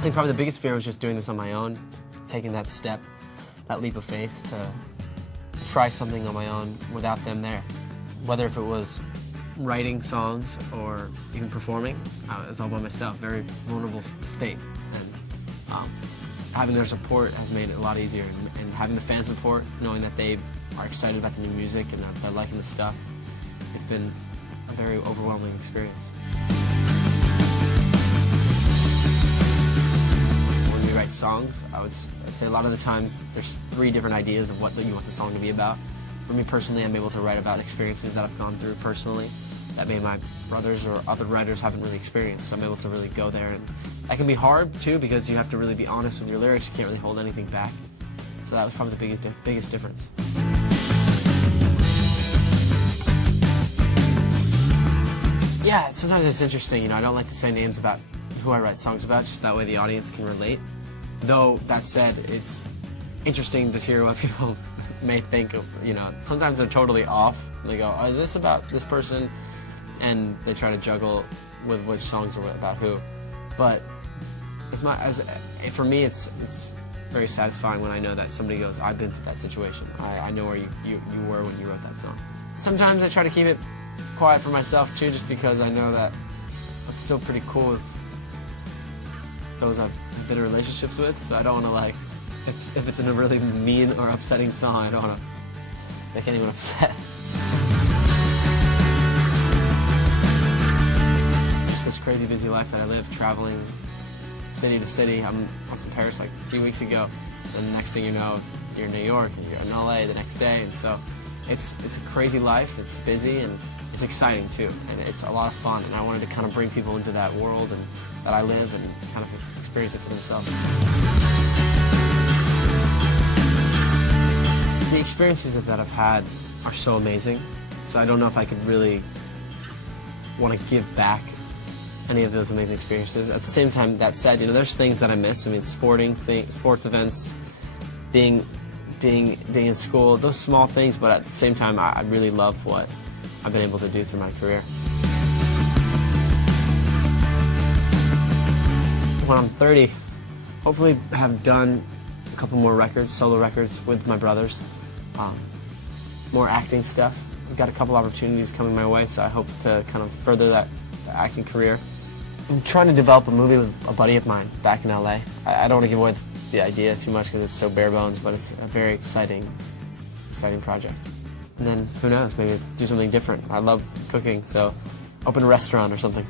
I think probably the biggest fear was just doing this on my own, taking that step, that leap of faith to try something on my own without them there. Whether if it was writing songs or even performing, I was all by myself, very vulnerable state. And having their support has made it a lot easier. And having the fan support, knowing that they are excited about the new music and that they're liking the stuff, it's been a very overwhelming experience. When we write songs, I'd say a lot of the times there's 3 different ideas of what you want the song to be about. For me personally, I'm able to write about experiences that I've gone through personally that maybe my brothers or other writers haven't really experienced, so I'm able to really go there. And that can be hard too, because you have to really be honest with your lyrics. You can't really hold anything back. So that was probably the biggest difference. Yeah, sometimes it's interesting, you know, I don't like to say names about who I write songs about, just that way the audience can relate. Though, that said, it's interesting to hear what people may think of, you know, sometimes they're totally off. They go, oh, is this about this person? And they try to juggle with which songs are about who. But for me, it's very satisfying when I know that somebody goes, I've been through that situation. I know where you were when you wrote that song. Sometimes I try to keep it quiet for myself too, just because I know that I'm still pretty cool with those I've been in relationships with, so I don't want to, like, if it's in a really mean or upsetting song, I don't want to make anyone upset. Just this crazy busy life that I live, traveling city to city. I was in Paris like a few weeks ago, and the next thing you know, you're in New York, and you're in LA the next day, and so it's a crazy life. It's busy, and it's exciting too, and it's a lot of fun, and I wanted to kind of bring people into that world and that I live and kind of experience it for themselves. The experiences that I've had are so amazing, so I don't know if I could really want to give back any of those amazing experiences. At the same time, that said, you know, there's things that I miss. I mean, sports events, being in school, those small things, but at the same time, I really love what I've been able to do through my career. When I'm 30, hopefully have done a couple more records, solo records with my brothers, more acting stuff. I've got a couple opportunities coming my way, so I hope to kind of further that acting career. I'm trying to develop a movie with a buddy of mine back in LA. I don't want to give away the idea too much because it's so bare bones, but it's a very exciting project. And then, who knows, maybe do something different. I love cooking, so open a restaurant or something.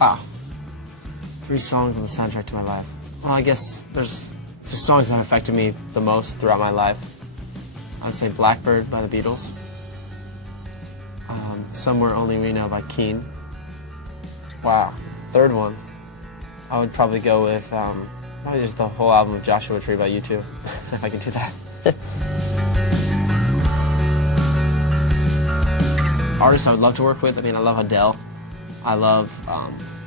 Wow. 3 songs on the soundtrack to my life. Well, I guess there's just songs that affected me the most throughout my life. I'd say Blackbird by the Beatles. Somewhere Only We Know by Keane. Wow. 3rd one, I would probably go with probably just the whole album of Joshua Tree by U2, if I could do that. Artists I would love to work with, I mean, I love Adele. I love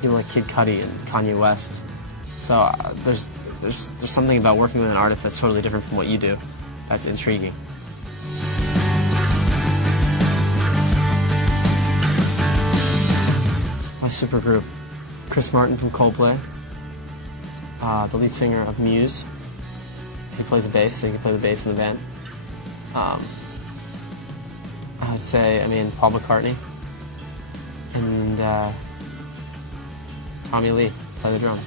people like Kid Cudi and Kanye West. So there's something about working with an artist that's totally different from what you do that's intriguing. My supergroup, Chris Martin from Coldplay, the lead singer of Muse. He plays the bass, so he can play the bass in the band. I'd say, Paul McCartney and Tommy Lee play the drums.